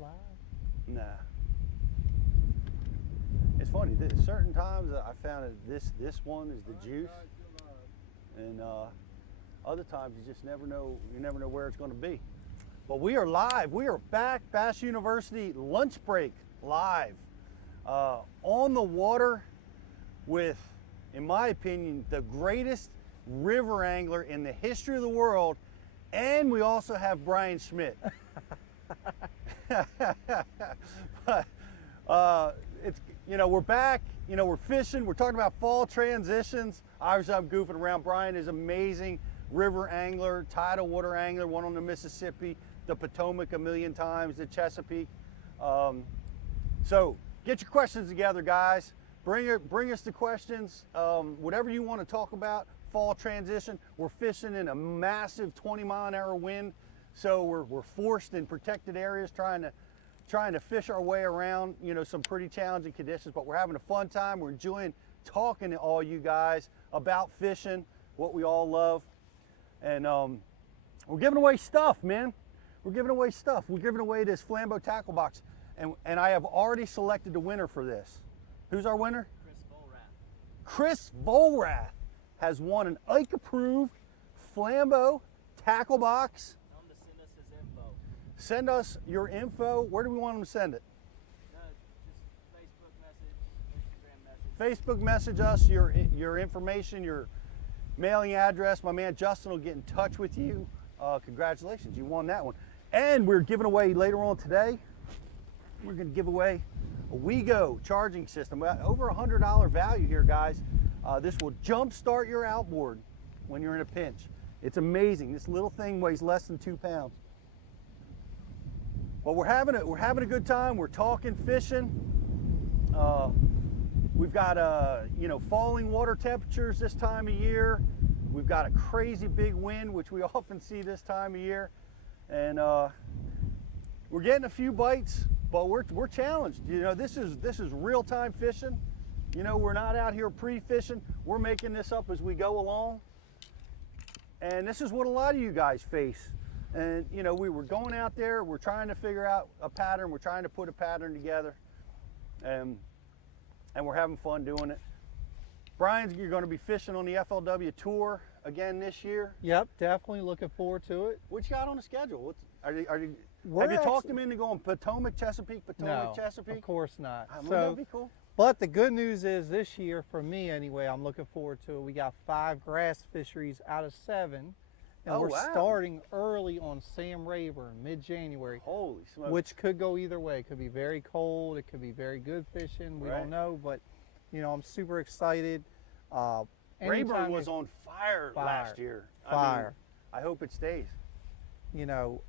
live? Nah. It's funny, certain times I found that this one is the juice, and other times you just never know. You never know where it's going to be. But we are live. We are back. Bass University lunch break live on the water with, in my opinion, the greatest river angler in the history of the world, and we also have Bryan Schmitt. But it's, you know, we're back, you know, we're fishing, we're talking about fall transitions. Obviously I'm goofing around. Bryan is amazing river angler, tidal water angler, one on the Mississippi, the Potomac a million times, the Chesapeake. So get your questions together, guys. Bring us the questions, whatever you want to talk about. Fall transition, we're fishing in a massive 20-mile-an-hour wind, so we're forced in protected areas trying to fish our way around, you know, some pretty challenging conditions, but we're having a fun time. We're enjoying talking to all you guys about fishing, what we all love. And we're giving away stuff, man. We're giving away stuff. We're giving away this Flambeau tackle box, and I have already selected the winner for this. Who's our winner? Chris Volrath has won an Ike approved Flambeau tackle box. Tell him to send us his info. Send us your info. Where do we want him to send it? Just Facebook message, Instagram message. Facebook message us your information, your mailing address. My man Justin will get in touch with you. Congratulations, you won that one. And we're giving away later on today, we're going to give away a WeGo charging system. Over $100 value here, guys. This will jumpstart your outboard when you're in a pinch. It's amazing. This little thing weighs less than 2 pounds. Well, we're having a good time. We're talking fishing. We've got you know, falling water temperatures this time of year. We've got a crazy big wind, which we often see this time of year, and we're getting a few bites, but we're challenged. You know, this is real-time fishing. You know, we're not out here pre-fishing. We're making this up as we go along. And this is what a lot of you guys face. And, you know, we were going out there, we're trying to figure out a pattern, we're trying to put a pattern together. And we're having fun doing it. Bryan, you're going to be fishing on the FLW Tour again this year? Yep, definitely looking forward to it. What you got on the schedule? Have you talked them into going Potomac, Chesapeake, No, Chesapeake? Of course not. That'd be cool. But the good news is this year, for me anyway, I'm looking forward to it. We got 5 grass fisheries out of 7. And we're starting early on Sam Rayburn, mid-January. Holy smokes. Which could go either way. It could be very cold. It could be very good fishing. We don't know. But, you know, I'm super excited. Rayburn was on fire last year. Fire. I hope it stays. You know,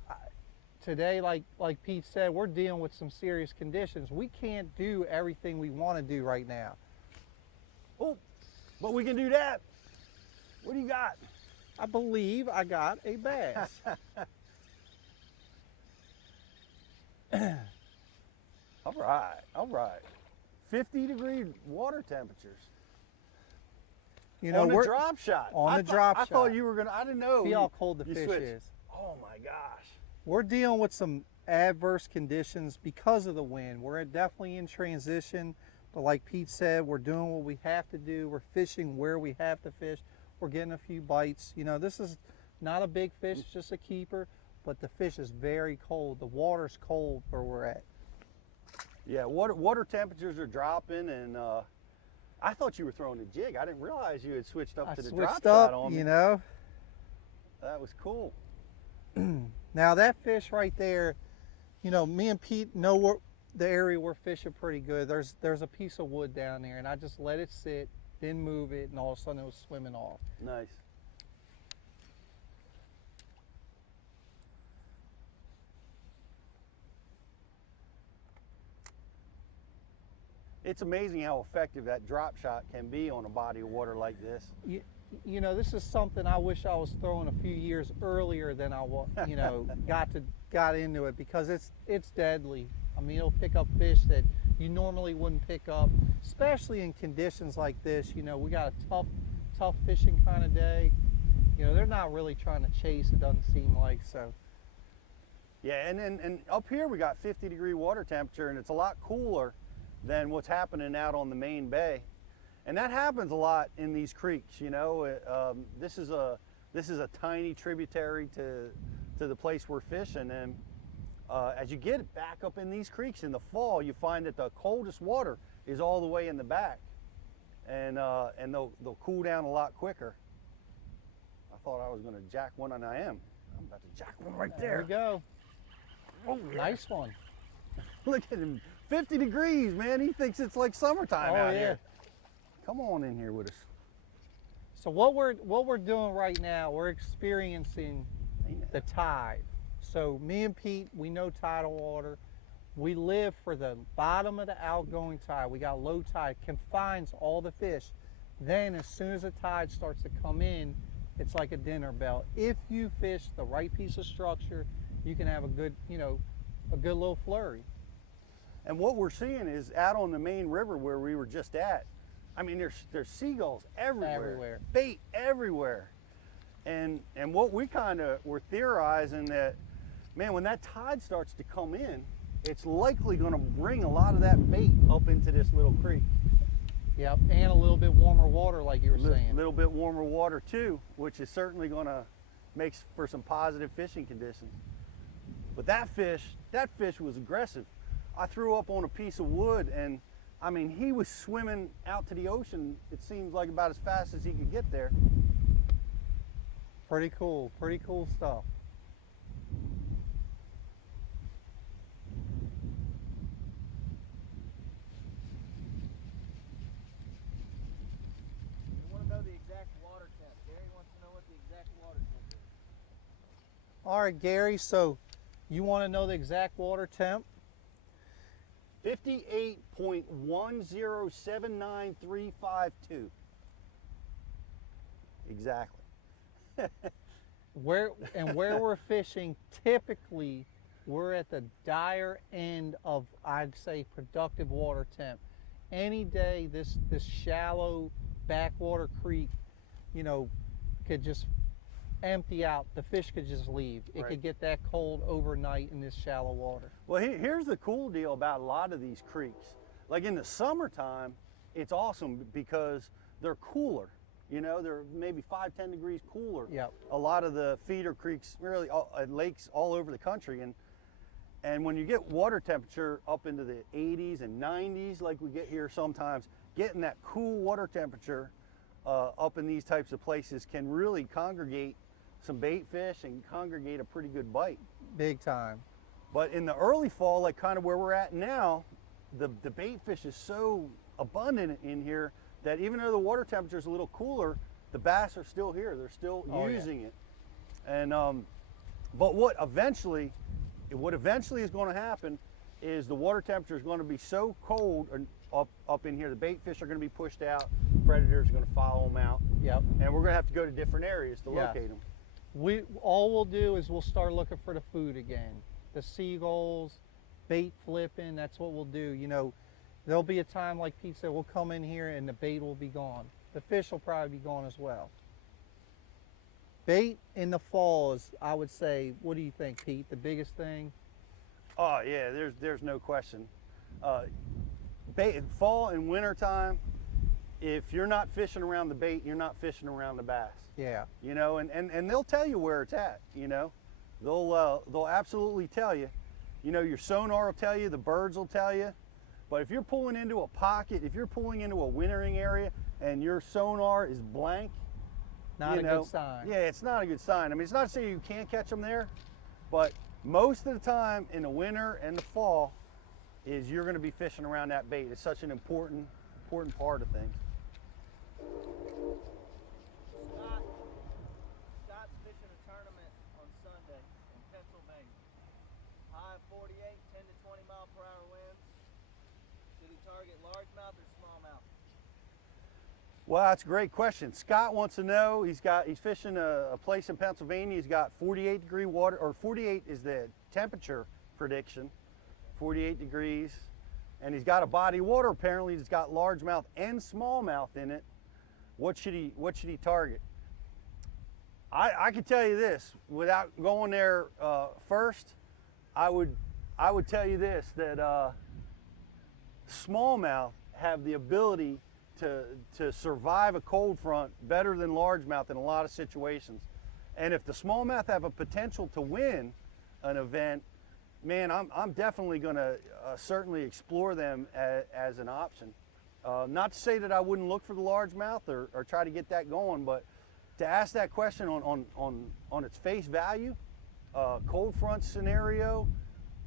today, like Pete said, we're dealing with some serious conditions. We can't do everything we want to do right now. Oh, but we can do that. What do you got? I believe I got a bass. All right. 50-degree water temperatures. You know, on the drop shot. I thought you were gonna. I didn't know. See how cold the fish switched. is. Oh my gosh. We're dealing with some adverse conditions because of the wind. We're definitely in transition, but like Pete said, we're doing what we have to do. We're fishing where we have to fish. We're getting a few bites. You know, this is not a big fish, just a keeper, but the fish is very cold. The water's cold where we're at. Yeah, water temperatures are dropping, and I thought you were throwing a jig. I didn't realize you had switched up to the drop shot on me. You know. That was cool. Now that fish right there, you know, me and Pete know the area we're fishing pretty good. There's a piece of wood down there, and I just let it sit, didn't move it, and all of a sudden it was swimming off. Nice. It's amazing how effective that drop shot can be on a body of water like this. You know, this is something I wish I was throwing a few years earlier than I, you know, got into it, because it's deadly. I mean, it'll pick up fish that you normally wouldn't pick up, especially in conditions like this. You know, we got a tough fishing kind of day. You know, they're not really trying to chase, it doesn't seem like. So Yeah, and up here we got 50-degree water temperature, and it's a lot cooler than what's happening out on the main bay. And that happens a lot in these creeks, you know. This is a tiny tributary to the place we're fishing, and as you get back up in these creeks in the fall, you find that the coldest water is all the way in the back, and they'll cool down a lot quicker. I thought I was going to jack one, and I am. I'm about to jack one right there. There we go. Oh, yeah. Nice one. Look at him, 50 degrees, man. He thinks it's like summertime out yeah. here. Come on in here with us. So what we're doing right now, we're experiencing the tide. So me and Pete, we know tidal water. We live for the bottom of the outgoing tide. We got low tide, confines all the fish. Then as soon as the tide starts to come in, it's like a dinner bell. If you fish the right piece of structure, you can have a good, you know, a good little flurry. And what we're seeing is out on the main river where we were just at, I mean, there's seagulls everywhere. Bait everywhere. And what we kind of were theorizing that, man, when that tide starts to come in, it's likely going to bring a lot of that bait up into this little creek. Yep, and a little bit warmer water, like you were saying. A little bit warmer water too, which is certainly going to make for some positive fishing conditions. But that fish was aggressive. I threw up on a piece of wood, and I mean, he was swimming out to the ocean, it seems like about as fast as he could get there. Pretty cool stuff. We want to know the exact water temp. Gary wants to know what the exact water temp is. All right, Gary, so you want to know the exact water temp? 58.1079352. Exactly. Where we're fishing, typically we're at the dire end of, I'd say, productive water temp. Any day this shallow backwater creek, you know, could just empty out. The fish could just leave. It Right. could get that cold overnight in this shallow water. Well, here's the cool deal about a lot of these creeks. Like in the summertime, it's awesome because they're cooler. You know, they're maybe 5-10 degrees cooler. Yep. A lot of the feeder creeks, really lakes all over the country, and when you get water temperature up into the 80s and 90s, like we get here sometimes, getting that cool water temperature up in these types of places can really congregate some bait fish and congregate a pretty good bite. Big time. But in the early fall, like kind of where we're at now, the bait fish is so abundant in here that even though the water temperature is a little cooler, the bass are still here. They're still using it. And but what eventually is going to happen is the water temperature is going to be so cold up in here, the bait fish are going to be pushed out, predators are going to follow them out. Yep. And we're going to have to go to different areas to locate them. All we'll do is we'll start looking for the food again. The seagulls, bait flipping, that's what we'll do. You know, there'll be a time, like Pete said, we'll come in here and the bait will be gone. The fish will probably be gone as well. Bait in the fall is, I would say, what do you think, Pete? The biggest thing? Oh yeah, there's no question. Bait, fall and winter time, if you're not fishing around the bait, you're not fishing around the bass. Yeah. You know, and they'll tell you where it's at. You know, they'll absolutely tell you. You know, your sonar will tell you, the birds will tell you. But if you're pulling into a pocket, if you're pulling into a wintering area and your sonar is blank, Not a good sign. Yeah, it's not a good sign. I mean, it's not to say you can't catch them there, but most of the time in the winter and the fall is you're going to be fishing around that bait. It's such an important part of things. Scott's fishing a tournament on Sunday in Pennsylvania. High 48, 10 to 20 mile per hour winds. Should he target largemouth or smallmouth? Well, that's a great question. Scott wants to know, he's fishing a place in Pennsylvania. He's got 48 degree water, or 48 is the temperature prediction, 48 degrees. And he's got a body of water, apparently it's got largemouth and smallmouth in it. What should he target? I can tell you this, without going there first, I would tell you this, that smallmouth have the ability to survive a cold front better than largemouth in a lot of situations. And if the smallmouth have a potential to win an event, man, I'm definitely going to certainly explore them as an option. Not to say that I wouldn't look for the largemouth or try to get that going, but to ask that question on its face value, cold front scenario,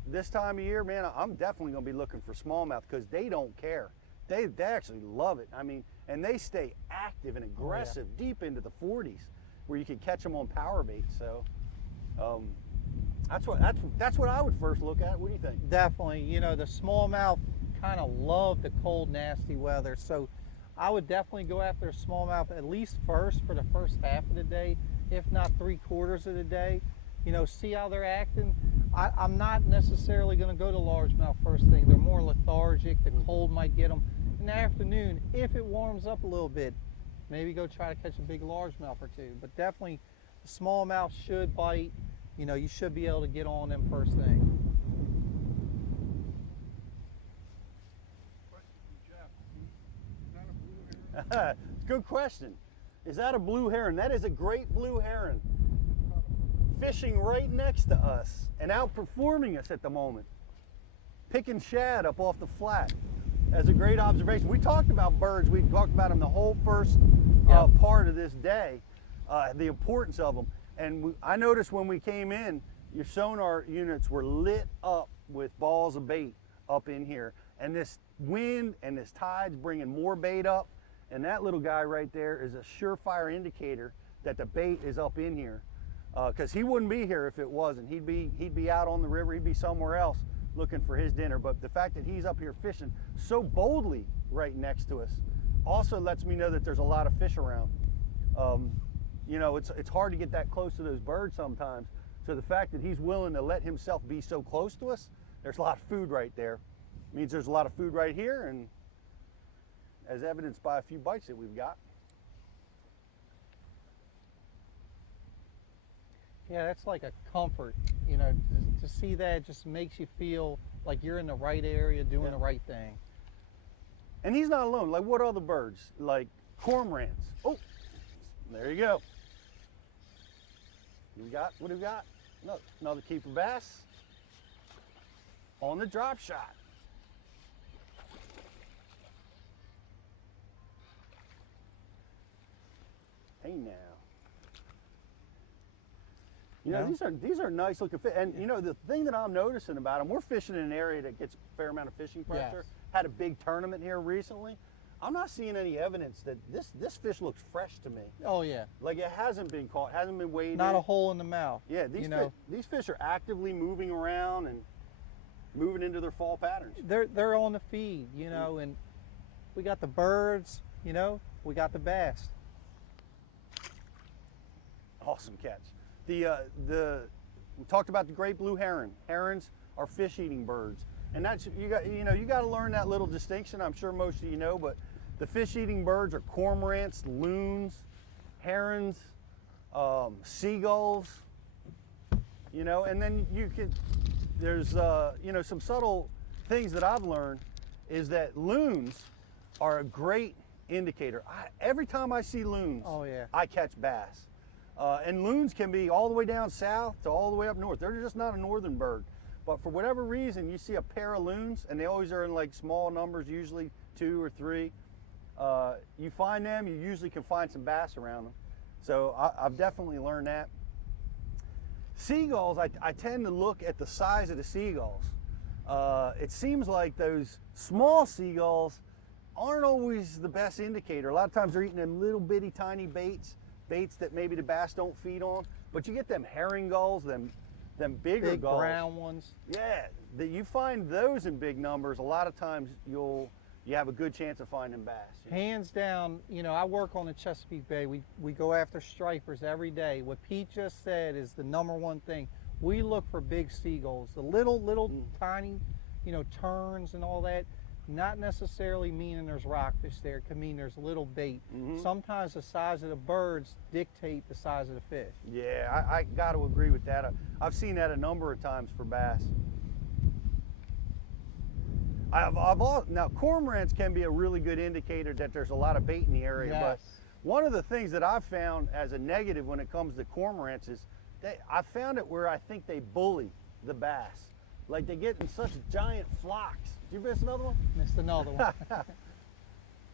this time of year, man, I'm definitely going to be looking for smallmouth because they don't care. They actually love it. I mean, and they stay active and aggressive deep into the 40s, where you can catch them on power bait. So that's what I would first look at. What do you think? Definitely. You know, the smallmouth kind of love the cold, nasty weather. So I would definitely go after a smallmouth at least first for the first half of the day, if not 3/4 of the day. You know, see how they're acting. I'm not necessarily going to go to largemouth first thing. They're more lethargic. The cold might get them. In the afternoon, if it warms up a little bit, maybe go try to catch a big largemouth or two. But definitely, the smallmouth should bite. You know, you should be able to get on them first thing. It's a good question. Is that a blue heron? That is a great blue heron. Fishing right next to us and outperforming us at the moment. Picking shad up off the flat. That's a great observation. We talked about birds. We talked about them the whole first part of this day, the importance of them. And I noticed when we came in, your sonar units were lit up with balls of bait up in here. And this wind and this tide's bringing more bait up. And that little guy right there is a surefire indicator that the bait is up in here. Because he wouldn't be here if it wasn't. He'd be out on the river. He'd be somewhere else looking for his dinner. But the fact that he's up here fishing so boldly right next to us also lets me know that there's a lot of fish around. You know, it's hard to get that close to those birds sometimes. So the fact that he's willing to let himself be so close to us, there's a lot of food right there. It means there's a lot of food right here, and as evidenced by a few bites that we've got. Yeah, that's like a comfort, you know, to see that just makes you feel like you're in the right area doing the right thing. And he's not alone. Like, what other birds? Like cormorants. Oh, there you go. What do we got? No, another keeper bass on the drop shot. Hey now. You know, these are nice looking fish. And you know, the thing that I'm noticing about them, we're fishing in an area that gets a fair amount of fishing pressure. Yes. Had a big tournament here recently. I'm not seeing any evidence that this fish looks fresh to me. Oh yeah. Like it hasn't been caught, hasn't been weighed Not in. a hole in the mouth. Yeah, these fish are actively moving around and moving into their fall patterns. They're on the feed, you know, and we got the birds, you know, we got the bass. Awesome catch. We talked about the great blue heron. Herons are fish-eating birds, and that's you got to learn that little distinction. I'm sure most of you know, but the fish-eating birds are cormorants, loons, herons, seagulls. You know, and then there's you know, some subtle things that I've learned is that loons are a great indicator. Every time I see loons, I catch bass. And loons can be all the way down south to all the way up north. They're just not a northern bird. But for whatever reason, you see a pair of loons, and they always are in like small numbers, usually 2 or 3. You find them, you usually can find some bass around them. So I've definitely learned that. Seagulls, I tend to look at the size of the seagulls. It seems like those small seagulls aren't always the best indicator. A lot of times they're eating them little bitty tiny baits that maybe the bass don't feed on, but you get them herring gulls, them bigger big gulls, brown ones. Yeah, that you find those in big numbers. A lot of times you have a good chance of finding bass. Hands down, you know, I work on the Chesapeake Bay. We go after stripers every day. What Pete just said is the #1 thing. We look for big seagulls, the little tiny, you know, terns and all that. not necessarily meaning there's rockfish there. It can mean there's little bait. Sometimes the size of the birds dictate the size of the fish. Yeah, I got to agree with that. I've seen that a number of times for bass. Now, cormorants can be a really good indicator that there's a lot of bait in the area, but one of the things that I've found as a negative when it comes to cormorants is I found it where I think they bully the bass. Like they get in such giant flocks. Did you miss another one? Missed another one.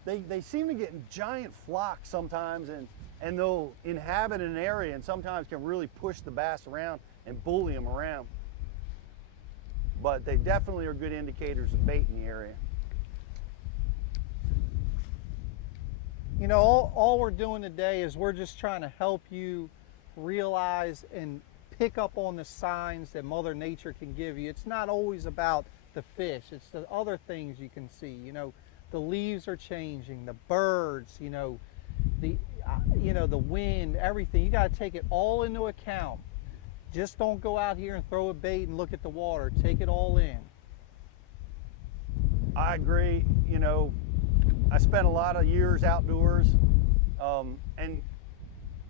They seem to get in giant flocks sometimes, and they'll inhabit an area and sometimes can really push the bass around and bully them around. But they definitely are good indicators of bait in the area. You know, all we're doing today is we're just trying to help you realize and pick up on the signs that Mother Nature can give you. It's not always about the fish, it's the other things you can see. You know, the leaves are changing, the birds, you know, the wind, everything. You got to take it all into account. Just don't go out here and throw a bait and look at the water. Take it all in. I agree. You know, I spent a lot of years outdoors, and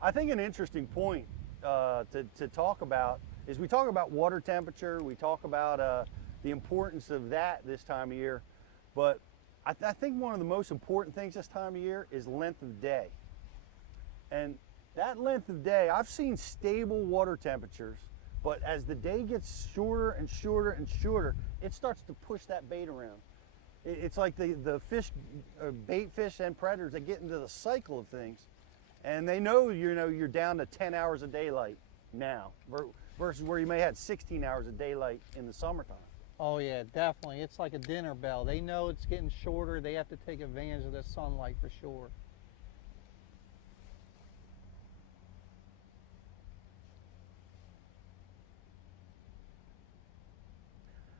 I think an interesting point to talk about is we talk about water temperature, we talk about the importance of that this time of year, but I think one of the most important things this time of year is length of day. And that length of day, I've seen stable water temperatures, but as the day gets shorter and shorter and shorter, it starts to push that bait around. It's like the fish, bait fish and predators that get into the cycle of things, and they know, you're down to 10 hours of daylight now versus where you may have 16 hours of daylight in the summertime. Oh yeah, definitely. It's like a dinner bell. They know it's getting shorter. They have to take advantage of the sunlight for sure.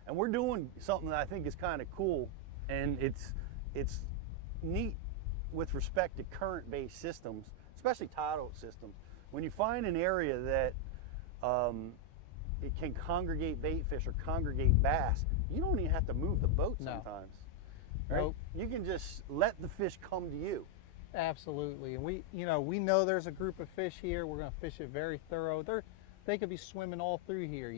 And we're doing something that I think is kind of cool, and it's neat with respect to current-based systems, especially tidal systems. When you find an area that it can congregate bait fish or congregate bass, you don't even have to move the boat sometimes. Right? Nope. You can just let the fish come to you. Absolutely. And we know there's a group of fish here. We're going to fish it very thorough. They could be swimming all through here,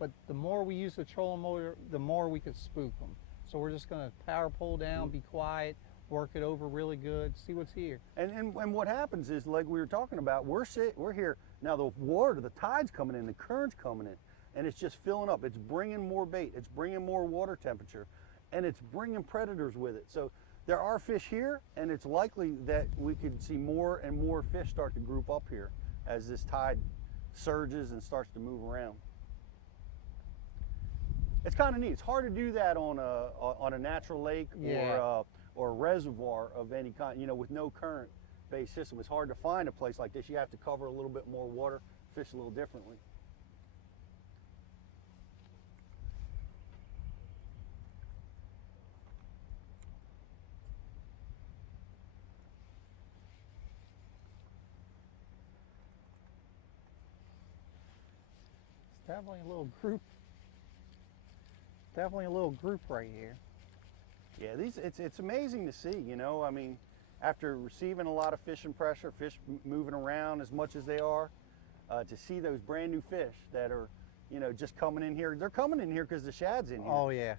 but the more we use the trolling motor, the more we could spook them. So we're just going to power pull down, be quiet, work it over really good, see what's here. And what happens is, like we were talking about, we're here now. The water, the tide's coming in, the current's coming in, and it's just filling up. It's bringing more bait, it's bringing more water temperature, and it's bringing predators with it. So there are fish here, and it's likely that we could see more and more fish start to group up here as this tide surges and starts to move around. It's kind of neat. It's hard to do that on a natural lake or a reservoir of any kind, with no current-based system. It's hard to find a place like this. You have to cover a little bit more water, fish a little differently. It's definitely a little group. Definitely a little group right here. Yeah, it's amazing to see, I mean, after receiving a lot of fishing pressure, fish moving around as much as they are, to see those brand new fish that are, just coming in here. They're coming in here because the shad's in here. Oh yeah.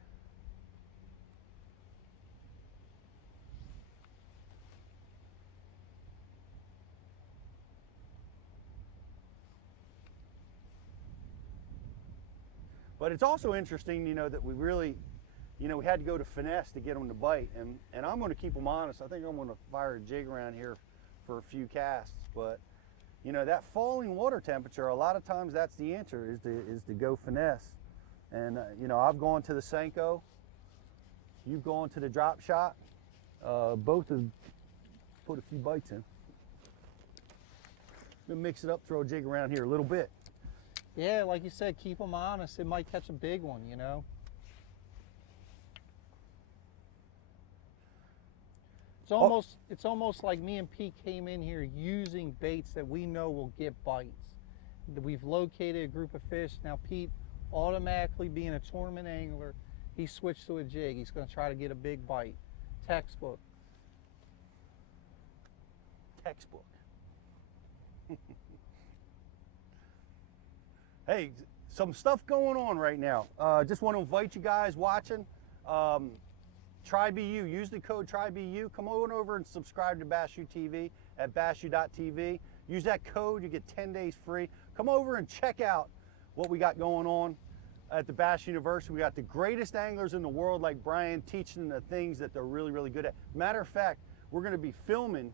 But it's also interesting, that we really, we had to go to finesse to get them to bite, and I'm going to keep them honest. I think I'm going to fire a jig around here for a few casts, but that falling water temperature, a lot of times that's the answer, is to go finesse. And I've gone to the Senko, you've gone to the drop shot, both have put a few bites in. I'm gonna mix it up, throw a jig around here a little bit. Yeah, like you said, keep them honest. It might catch a big one, It's almost like me and Pete came in here using baits that we know will get bites. We've located a group of fish. Now Pete, automatically being a tournament angler, He switched to a jig. He's going to try to get a big bite. Textbook. Textbook. Hey, some stuff going on right now. Just want to invite you guys watching. TryBU, use the code TryBU. Come on over and subscribe to BashU TV at bashu.tv. Use that code, you get 10 days free. Come over and check out what we got going on at the Bash University. We got the greatest anglers in the world like Brian teaching the things that they're really, really good at. Matter of fact, we're going to be filming,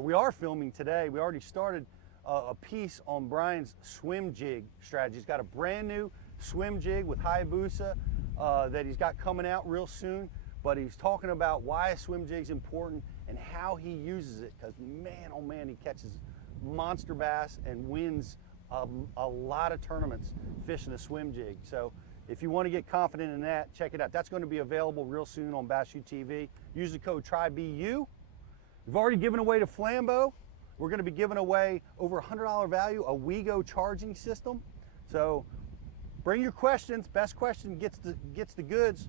we are filming today. We already started a piece on Brian's swim jig strategy. He's got a brand new swim jig with Hayabusa that he's got coming out real soon. But he's talking about why a swim jig is important and how he uses it. Because man, oh man, he catches monster bass and wins a lot of tournaments fishing a swim jig. So if you want to get confident in that, check it out. That's going to be available real soon on BashU TV. Use the code TryBU. We've already given away to Flambeau. We're going to be giving away over $100 value, a WeGo charging system. So bring your questions. Best question gets the goods.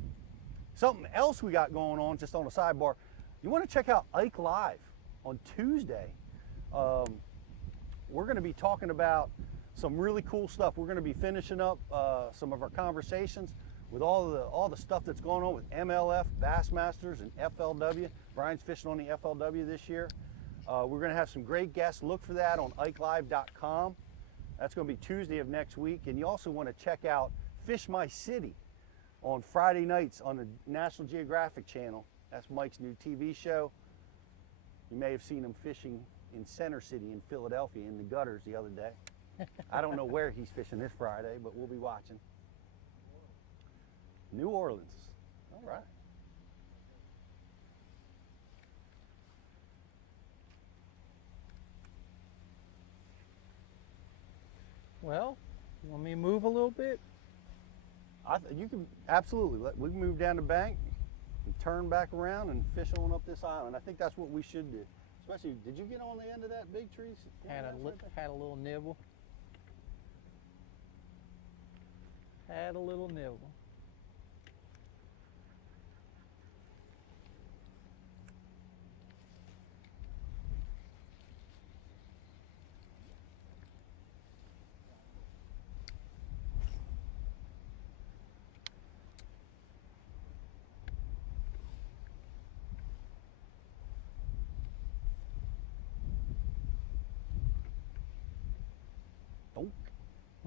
Something else we got going on, just on a sidebar, you want to check out Ike Live on Tuesday. We're going to be talking about some really cool stuff. We're going to be finishing up some of our conversations with all the stuff that's going on with MLF, Bassmasters, and FLW. Brian's fishing on the FLW this year. We're going to have some great guests. Look for that on IkeLive.com. That's going to be Tuesday of next week. And you also want to check out Fish My City on Friday nights on the National Geographic Channel. That's Mike's new TV show. You may have seen him fishing in Center City in Philadelphia in the gutters the other day. I don't know where he's fishing this Friday, but we'll be watching. New Orleans. All right. Well, you want me to move a little bit? You can absolutely. We can move down the bank and turn back around and fish on up this island. I think that's what we should do. Especially, did you get on the end of that big tree? Had a little nibble. Had a little nibble.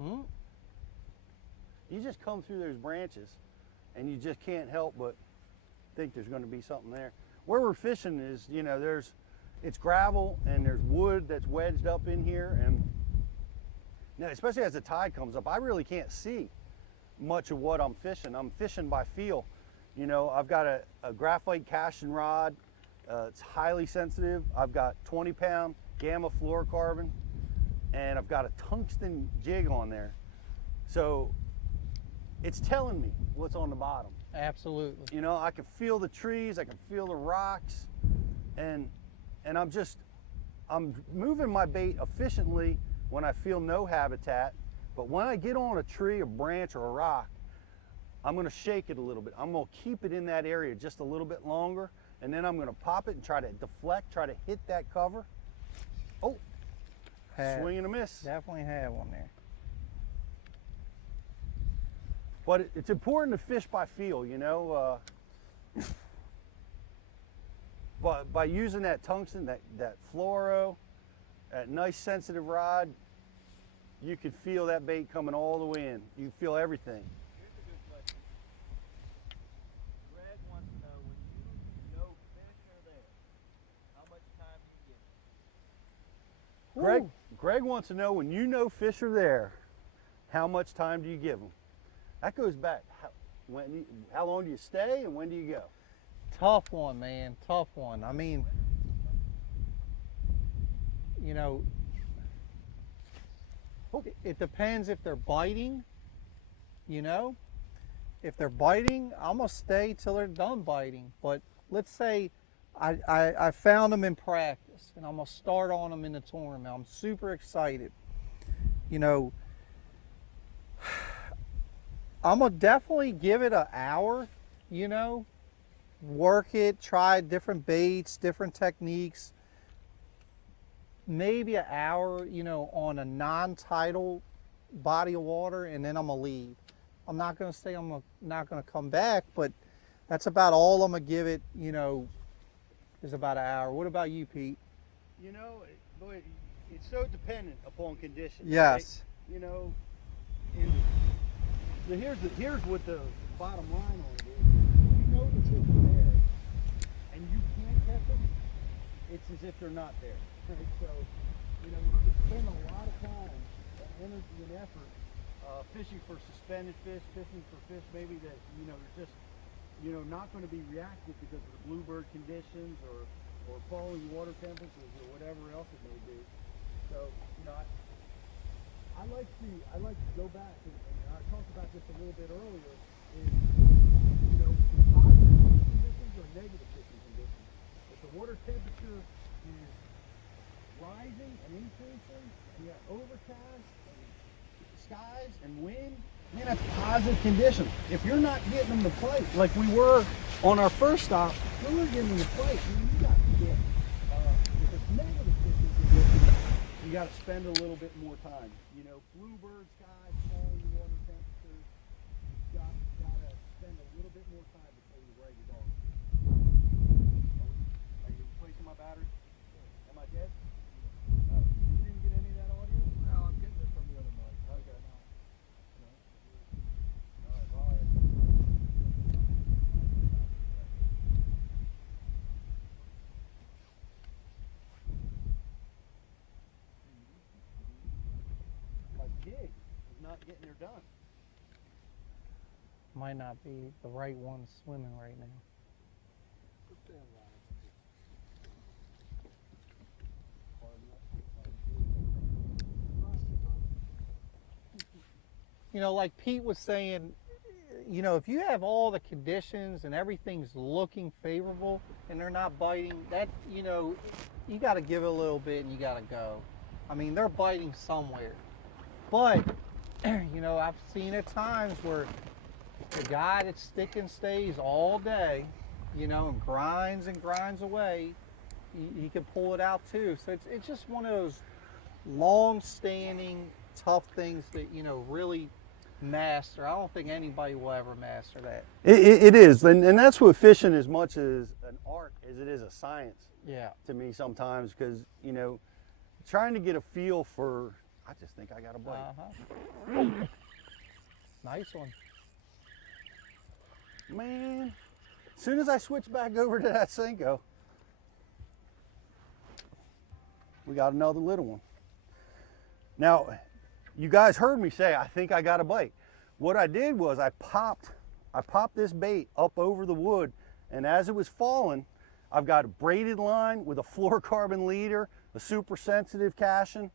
Hmm? You just come through those branches and you just can't help but think there's going to be something there. Where we're fishing is, you know, it's gravel and there's wood that's wedged up in here, and now, especially as the tide comes up, I really can't see much of what I'm fishing. I'm fishing by feel. You know, I've got a graphite casting rod. It's highly sensitive. I've got 20-pound gamma fluorocarbon, and I've got a tungsten jig on there. So it's telling me what's on the bottom. Absolutely. You know, I can feel the trees, I can feel the rocks, and I'm moving my bait efficiently when I feel no habitat, but when I get on a tree, a branch, or a rock, I'm gonna shake it a little bit. I'm gonna keep it in that area just a little bit longer, and then I'm gonna pop it and try to deflect, try to hit that cover. Oh, swing and a miss. Definitely have one there. But it's important to fish by feel, you know. But by using that tungsten, that fluoro, that nice sensitive rod, you can feel that bait coming all the way in. You can feel everything. Here's a good question. Greg wants to know, when you know fish are there, how much time do you give them? Greg wants to know, when you know fish are there, how much time do you give them? That goes back. How long do you stay and when do you go? Tough one, man. Tough one. I mean, you know, it depends if they're biting, you know. If they're biting, I'm going to stay till they're done biting. But let's say I found them in practice and I'm going to start on them in the tournament. I'm super excited. You know, I'm gonna definitely give it an hour, you know, work it, try different baits, different techniques. Maybe an hour, you know, on a non-tidal body of water, and then I'm gonna leave. I'm not gonna say not gonna come back, but that's about all I'm gonna give it, you know, is about an hour. What about you, Pete? You know, boy, it's so dependent upon conditions. Yes. Right? You know, and so here's what the bottom line on it is. If you know the fish are there and you can't catch them, it's as if they're not there. Right? So, you know, you can spend a lot of time and energy and effort fishing for suspended fish, fishing for fish maybe that, you know, are just, you know, not going to be reactive because of the bluebird conditions or falling water temperatures or whatever else it may be. So, you know, I like to go back and I talked about this a little bit earlier. Is, you know, positive fishing conditions or negative fishing conditions. If the water temperature is rising and increasing, and you have overcast and skies and wind, man, that's positive conditions. If you're not getting them to play like we were on our first stop, we were getting them to play. You got to get. If it's negative fishing conditions, you got to spend a little bit more time. You know, bluebird skies, falling water temperatures. You got to spend a little bit more time before you ready to go. Are you replacing my battery? Am I dead? You didn't get any of that audio? No, I'm getting it from the other mic. Okay. No. All right, well, my jig is not getting her done. Might not be the right one swimming right now. You know, like Pete was saying, you know, if you have all the conditions and everything's looking favorable and they're not biting, that, you know, you got to give it a little bit and you got to go. I mean, they're biting somewhere. But, you know, I've seen at times where the guy that stick and stays all day, you know, and grinds away, he can pull it out too. So it's just one of those long-standing, tough things that, you know, really master. I don't think anybody will ever master that. It is, and that's what fishing as much as an art as it is a science. Yeah. To me sometimes, because, you know, trying to get a feel for, I just think I got a bite. Uh-huh. Nice one. Man, as soon as I switch back over to that Senko, we got another little one. Now, you guys heard me say, I think I got a bite. What I did was I popped this bait up over the wood, and as it was falling, I've got a braided line with a fluorocarbon leader, a super sensitive cashin.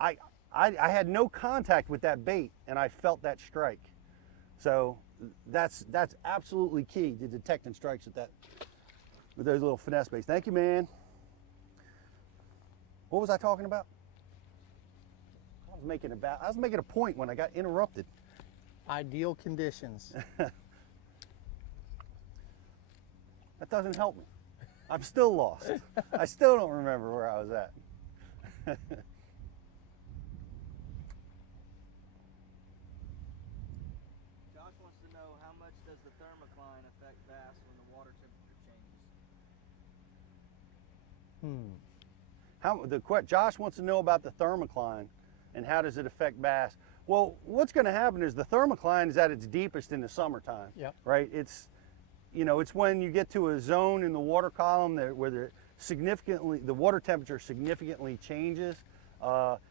I had no contact with that bait, and I felt that strike. So that's absolutely key to detecting strikes with those little finesse baits. Thank you, man. What was I talking about? I was making a point when I got interrupted. Ideal conditions. That doesn't help me. I'm still lost. I still don't remember where I was at. Josh wants to know, how much does the thermocline affect bass when the water temperature changes? Josh wants to know about the thermocline and how does it affect bass. Well, what's going to happen is the thermocline is at its deepest in the summertime. Yep. Right? It's, you know, it's when you get to a zone in the water column where the water temperature significantly changes.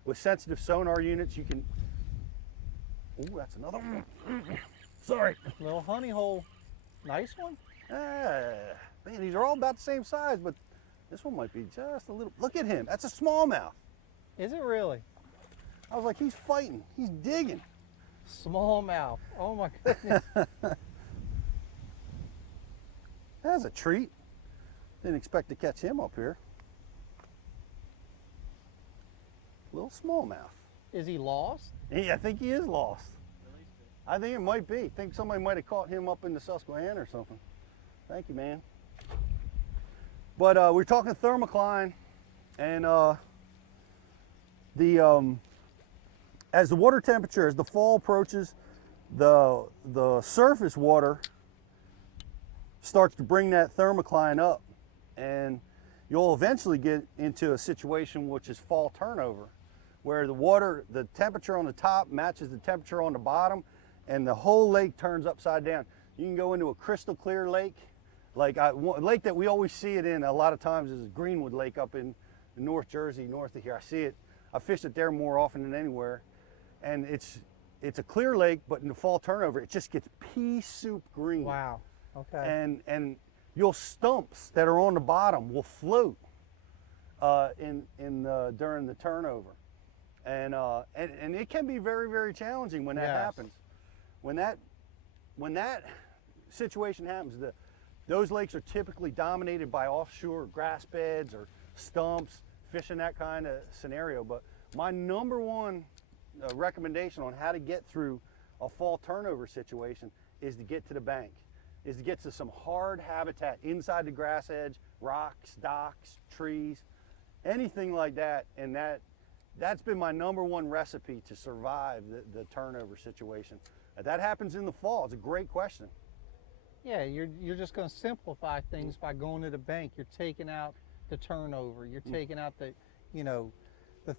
With sensitive sonar units, you can. Ooh, that's another one. Sorry. Little honey hole. Nice one. Man, these are all about the same size, but this one might be just a little. Look at him. That's a smallmouth. Is it really? I was like, he's fighting. He's digging. Smallmouth. Oh my goodness. That's a treat. Didn't expect to catch him up here. Little smallmouth. Is he lost? I think he is lost. I think it might be. I think somebody might have caught him up in the Susquehanna or something. Thank you, man. But we're talking thermocline, and as the water temperature, as the fall approaches, the surface water starts to bring that thermocline up, and you'll eventually get into a situation which is fall turnover, where the temperature on the top matches the temperature on the bottom, and the whole lake turns upside down. You can go into a crystal clear lake, like a lake that we always see it in a lot of times is Greenwood Lake up in North Jersey, north of here. I see it. I fished it there more often than anywhere, and it's a clear lake, but in the fall turnover, it just gets pea soup green. Wow. Okay. And your stumps that are on the bottom will float during the turnover, and it can be very, very challenging when that happens. When that situation happens, those lakes are typically dominated by offshore grass beds or stumps, fishing that kind of scenario. But my number one recommendation on how to get through a fall turnover situation is to get to the bank, is to get to some hard habitat inside the grass edge, rocks, docks, trees, anything like that. And that's been my number one recipe to survive the turnover situation. That happens in the fall. It's a great question. Yeah, you're just going to simplify things by going to the bank. You're taking out the turnover. You're taking out the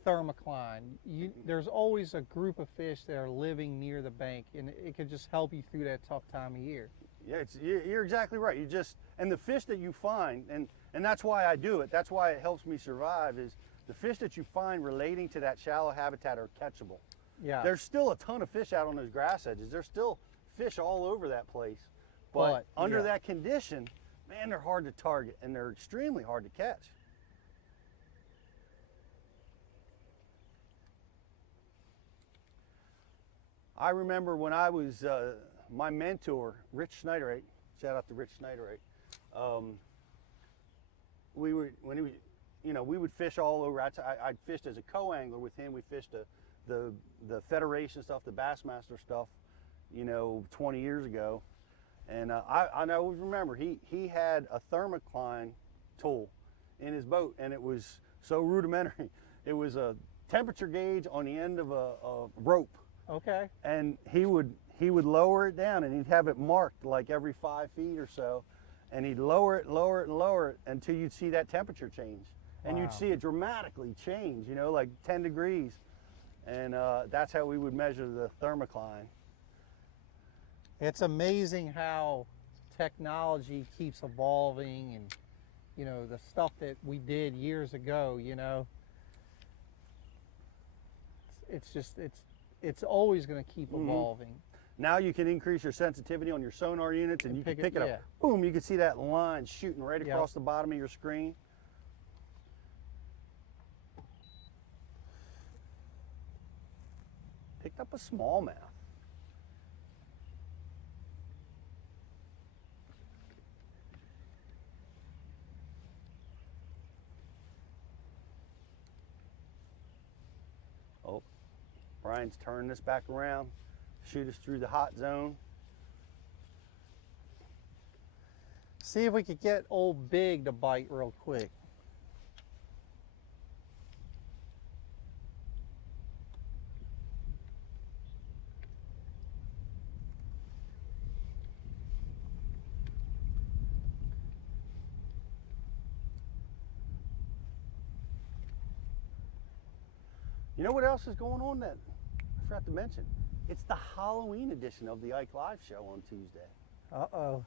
thermocline. There's always a group of fish that are living near the bank, and it could just help you through that tough time of year. Yeah, you're exactly right. And the fish that you find, and that's why I do it. That's why it helps me survive. Is the fish that you find relating to that shallow habitat are catchable. Yeah. There's still a ton of fish out on those grass edges. There's still fish all over that place. But under that condition, man, they're hard to target and they're extremely hard to catch. I remember when I was, my mentor, Rich Schneiderate, shout out to Rich Schneiderate, we would fish all over. I fished as a co-angler with him. We fished the Federation stuff, the Bassmaster stuff, 20 years ago. And I always remember he had a thermocline tool in his boat, and it was so rudimentary. It was a temperature gauge on the end of a rope. Okay. And he would lower it down, and he'd have it marked like every 5 feet or so, and he'd lower it and lower it until you'd see that temperature change. And you'd see it dramatically change, like 10 degrees. And that's how we would measure the thermocline. It's amazing how technology keeps evolving, and the stuff that we did years ago, it's always going to keep evolving. Now you can increase your sensitivity on your sonar units, and you can pick it up. Yeah. Boom, you can see that line shooting right across the bottom of your screen. Picked up a smallmouth. Oh, Brian's turning this back around, shoot us through the hot zone. See if we could get old Big to bite real quick. You know what else is going on that I forgot to mention? It's the Halloween edition of the Ike Live show on Tuesday. Uh-oh.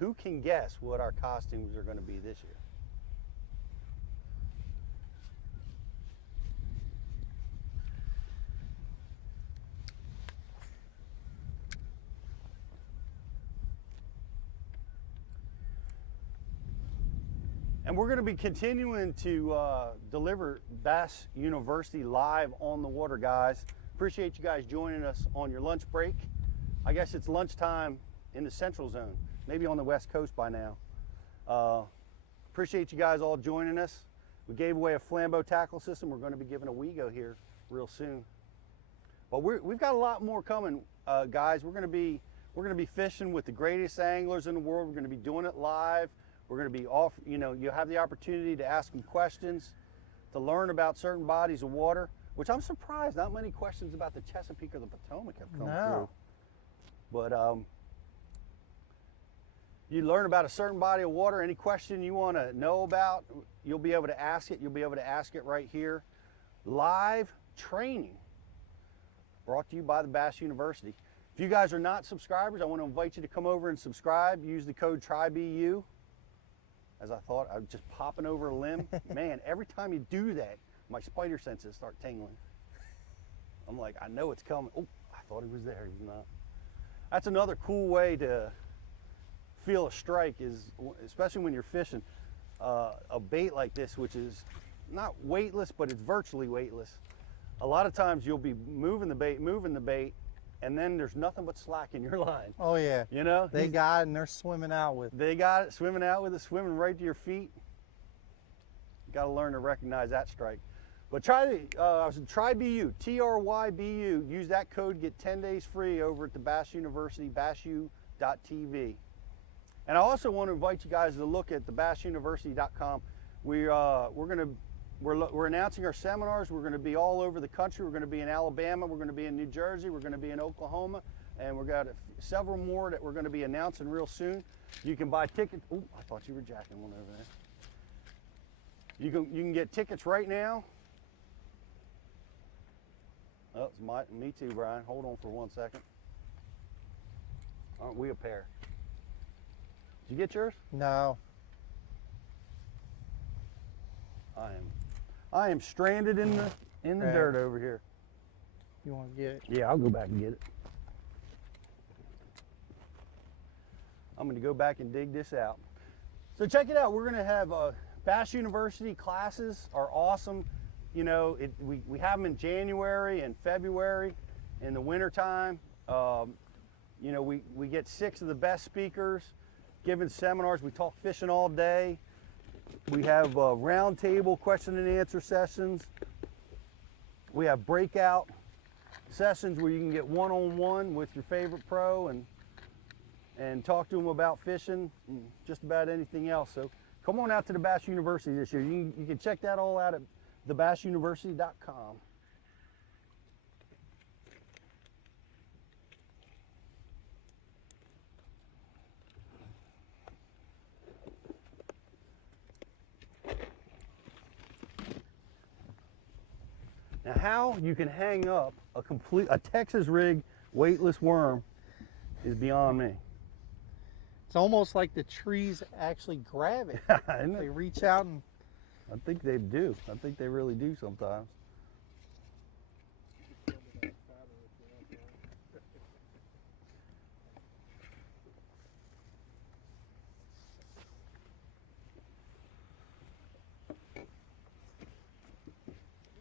Who can guess what our costumes are going to be this year? And we're going to be continuing to deliver Bass University live on the water, guys. Appreciate you guys joining us on your lunch break. I guess it's lunchtime in the Central Zone, maybe on the West Coast by now. Appreciate you guys all joining us. We gave away a Flambeau tackle system. We're going to be giving a Wego here real soon. But we've got a lot more coming, guys. We're gonna be fishing with the greatest anglers in the world. We're gonna be doing it live. We're gonna be off. You know, you have the opportunity to ask them questions, to learn about certain bodies of water. Which I'm surprised not many questions about the Chesapeake or the Potomac have come through. But you learn about a certain body of water, any question you want to know about, you'll be able to ask it. You'll be able to ask it right here. Live training brought to you by the Bass University. If you guys are not subscribers, I want to invite you to come over and subscribe. Use the code TRYBU. As I thought, I was just popping over a limb. Man, every time you do that, my spider senses start tingling. I'm like, I know it's coming. Oh, I thought he was there, he's not. That's another cool way to feel a strike, is especially when you're fishing a bait like this, which is not weightless, but it's virtually weightless. A lot of times you'll be moving the bait, and then there's nothing but slack in your line. Oh yeah. You know? They got it and they're swimming out with it. They got it, swimming out with it, swimming right to your feet. You gotta learn to recognize that strike. But TRYBU, TRYBU. Use that code, get 10 days free over at the Bass University, bassu.tv. And I also want to invite you guys to look at the bassuniversity.com. We're announcing our seminars. We're going to be all over the country. We're going to be in Alabama. We're going to be in New Jersey. We're going to be in Oklahoma, and we've got several more that we're going to be announcing real soon. You can buy tickets. Oh, I thought you were jacking one over there. You can get tickets right now. Oh, it's me too, Brian. Hold on for 1 second. Aren't we a pair? Did you get yours? No. I am stranded in the dirt over here. You want to get it? Yeah, I'll go back and get it. I'm going to go back and dig this out. So check it out. We're going to have Bass University classes are awesome. You know, we have them in January and February in the wintertime. You know, we get 6 of the best speakers giving seminars. We talk fishing all day. We have round table question and answer sessions. We have breakout sessions where you can get one-on-one with your favorite pro and talk to them about fishing and just about anything else. So come on out to the Bass University this year. You can check that all out at thebassuniversity.com. Now, how you can hang up a Texas rig weightless worm is beyond me. It's almost like the trees actually grab it. Isn't They it? reach out and I think they do. I think they really do sometimes.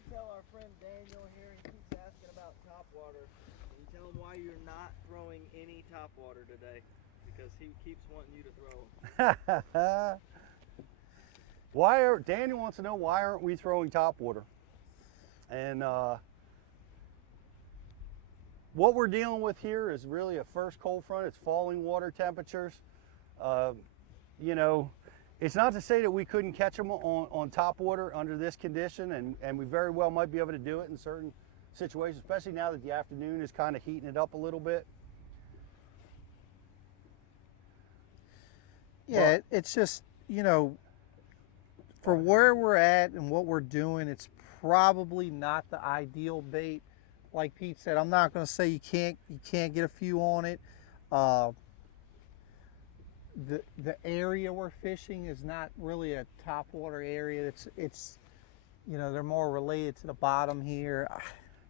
Tell our friend Daniel here, he keeps asking about topwater. You tell him why you're not throwing any topwater today, because he keeps wanting you to throw. Daniel wants to know why aren't we throwing topwater? And what we're dealing with here is really a first cold front. It's falling water temperatures. You know, it's not to say that we couldn't catch them on topwater under this condition, and we very well might be able to do it in certain situations, especially now that the afternoon is kind of heating it up a little bit. yeah, it's just, you know, for where we're at and what we're doing, it's probably not the ideal bait. Like Pete said, I'm not going to say you can't get a few on it. The area we're fishing is not really a topwater area. It's you know, they're more related to the bottom here.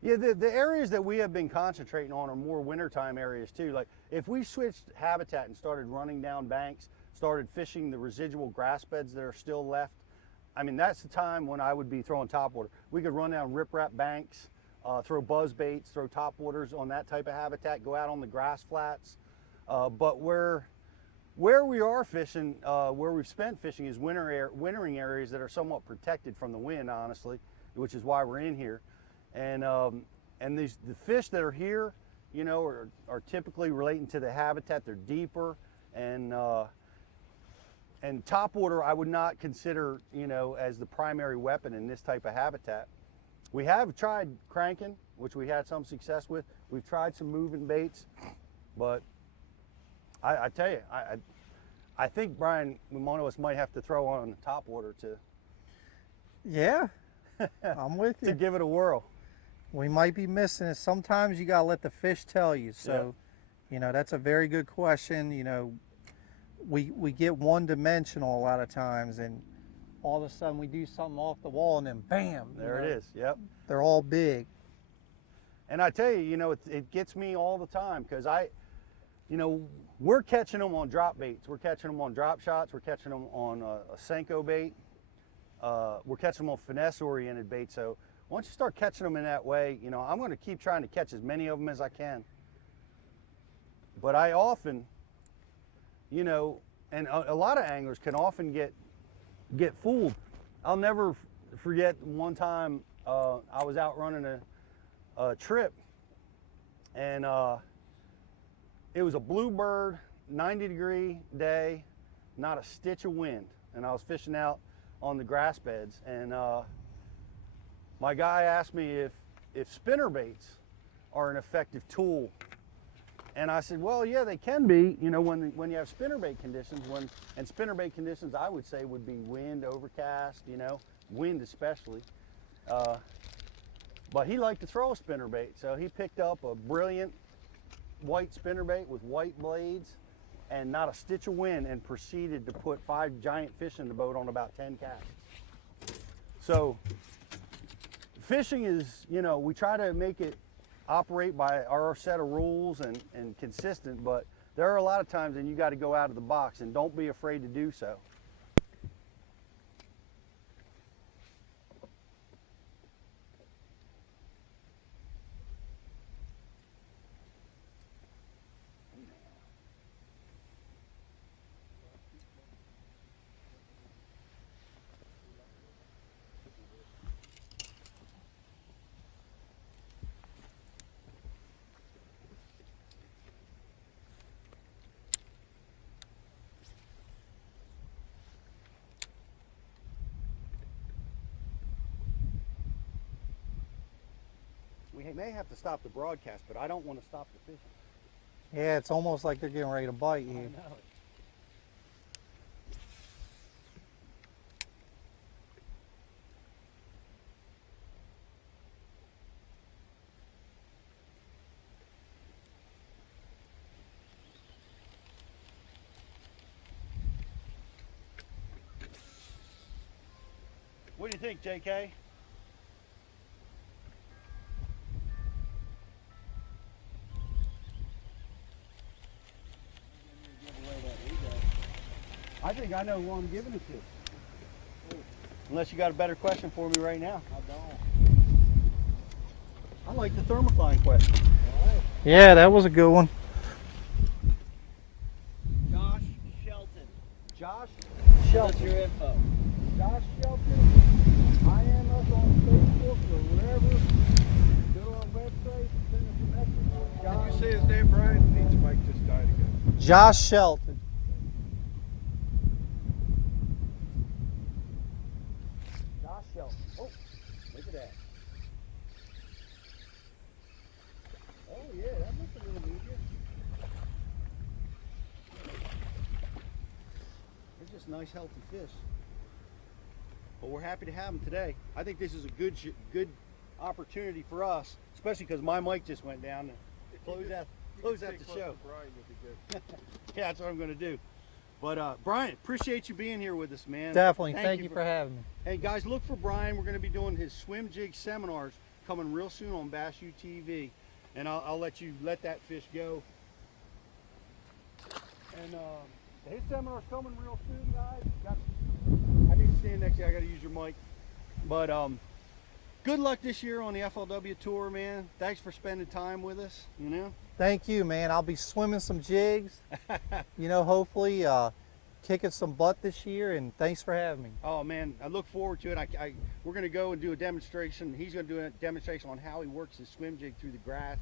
Yeah, the areas that we have been concentrating on are more wintertime areas too. Like if we switched habitat and started running down banks, started fishing the residual grass beds that are still left, I mean, that's the time when I would be throwing topwater. We could run down riprap banks, throw buzz baits, throw topwaters on that type of habitat, go out on the grass flats. But where we are fishing, where we've spent fishing is wintering areas that are somewhat protected from the wind, honestly, which is why we're in here. And and the fish that are here, you know, are typically relating to the habitat. They're deeper, and topwater I would not consider, you know, as the primary weapon in this type of habitat. We have tried cranking, which we had some success with. We've tried some moving baits, but I tell you, I think, Brian, one of us might have to throw on the topwater to Yeah, I'm with you. to give it a whirl. We might be missing it. Sometimes you gotta let the fish tell you. So, you know, that's a very good question. You know, we get one-dimensional a lot of times, and all of a sudden we do something off the wall, and then bam, There it is. Yep. They're all big. And I tell you, you know, it gets me all the time because you know, we're catching them on drop baits. We're catching them on drop shots. We're catching them on a Senko bait. We're catching them on finesse-oriented bait. So once you start catching them in that way, you know, I'm going to keep trying to catch as many of them as I can. But I often, you know, and a lot of anglers can often get fooled. I'll never forget one time I was out running a trip, and it was a bluebird, 90-degree day, not a stitch of wind, and I was fishing out on the grass beds, and my guy asked me if spinner baits are an effective tool, and I said, well, yeah, they can be, you know, when you have spinnerbait conditions, and spinnerbait conditions I would say would be wind, overcast, you know, wind especially. But he liked to throw a spinnerbait, so he picked up a brilliant white spinnerbait with white blades and not a stitch of wind, and proceeded to put 5 giant fish in the boat on about 10 casts. So fishing is, you know, we try to make it operate by our set of rules and consistent, but there are a lot of times when you got to go out of the box, and don't be afraid to do so. We may have to stop the broadcast, but I don't want to stop the fishing. Yeah, it's almost like they're getting ready to bite you. I know. What do you think, JK? I think I know who I'm giving it to. Unless you got a better question for me right now. I don't. I like the thermocline question. Yeah, that was a good one. Josh Shelton. Josh That's Shelton. your info. Josh Shelton. IM us on Facebook or wherever. Go to our website, send us a message. Can you say his name, Brian? Needs mic just died again. Josh Shelton. Josh Shelton. Oh, look at that. Oh yeah, that looks a little medium. They're just nice, healthy fish. But we're happy to have them today. I think this is a good opportunity for us, especially because my mic just went down. To close out the show. Brian, you'll be good. Yeah, that's what I'm going to do. But Brian, appreciate you being here with us, man. Definitely. Thank you for having me. Hey guys, look for Brian. We're going to be doing his swim jig seminars coming real soon on Bass U TV, and I'll let you let that fish go. And his seminar's coming real soon, guys. I need to stand next to you. I got to use your mic. But good luck this year on the FLW tour, man. Thanks for spending time with us. You know. Thank you, man. I'll be swimming some jigs. You know, hopefully kicking some butt this year, and thanks for having me. Oh man, I look forward to it. We're going to go and do a demonstration. He's going to do a demonstration on how he works his swim jig through the grass.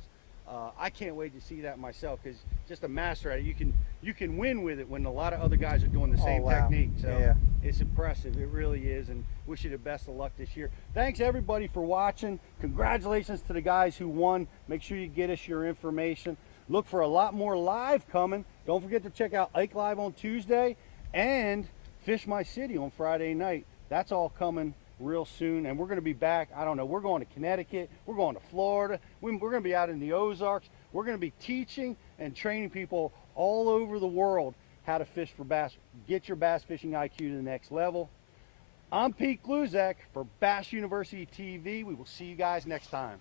I can't wait to see that myself, because just a master at it. You can win with it when a lot of other guys are doing the same technique. So yeah. It's impressive. It really is, and wish you the best of luck this year. Thanks everybody for watching. Congratulations to the guys who won. Make sure you get us your information. Look for a lot more live coming. Don't forget to check out Ike Live on Tuesday and Fish My City on Friday night. That's all coming real soon, and we're going to be back. I don't know, we're going to Connecticut, we're going to Florida, we're going to be out in the Ozarks. We're going to be teaching and training people all over the world how to fish for bass. Get your bass fishing IQ to the next level. I'm Pete Gluszek for Bass University TV. We will see you guys next time.